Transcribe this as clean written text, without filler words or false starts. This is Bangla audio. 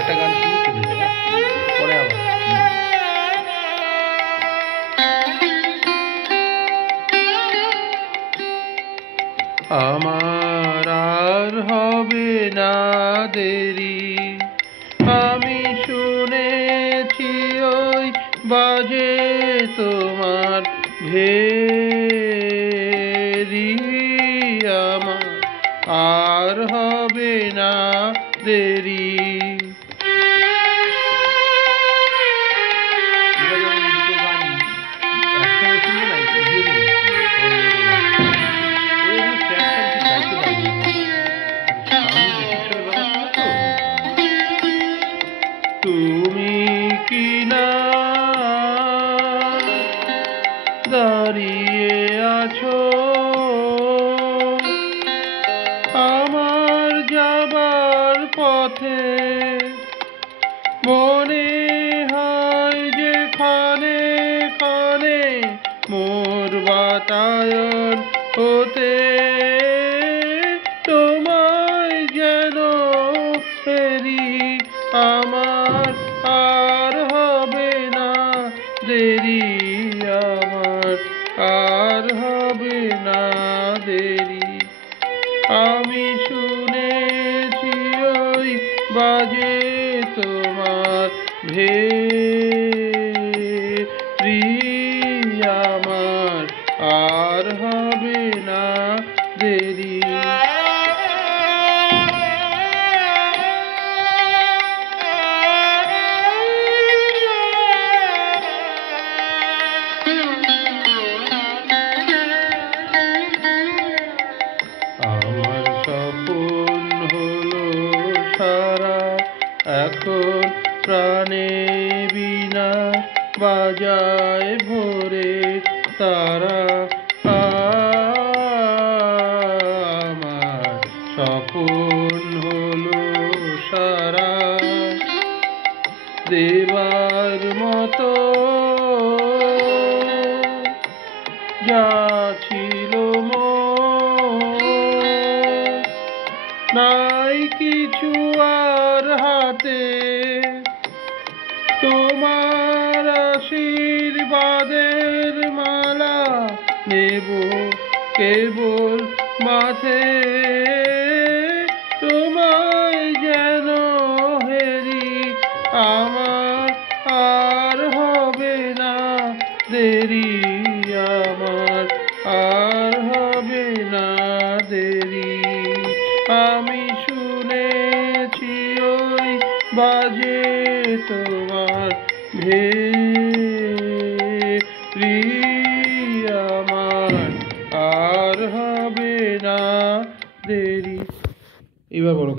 একটা গান শুনে চলে যাবে, পরে আবার আমার আর হবে না দেরি, আমি শুনেছি ওই বাজে তোমার ভেরি, আমার আর হবে না দেরি। তুমি কি না দাঁড়িয়ে আছো আমার যাবার পথে, মনে হয় যে ক্ষণে ক্ষণে মোর বাতায়ন হতে, তোমায় যেন ফেরি, আমার আর হবে না দেরি, আমার আর হবে না দেরি। আমি শুনেছি ওই বাজে তোমার ভেরি, আমার আর হবে না দেরি। আমার স্বপ্ন হলো সারা, এখন প্রাণে বিনা বাজায় ভোরে তারা, আমার স্বপ্ন হলো সারা, দেবার মতো যা ছিল নাই কিছু আর হাতে, তোমার আশীর্বাদের মালা নেব কেবল মাথে, তোমায় যেন হেরি, আমার আর হবে না দেরি, আমার আর হবে না দেরি। আমি শুনেছি ওই বাজে তোমার ভেরি, আমার আর হবে না দেরি। এবার বলো।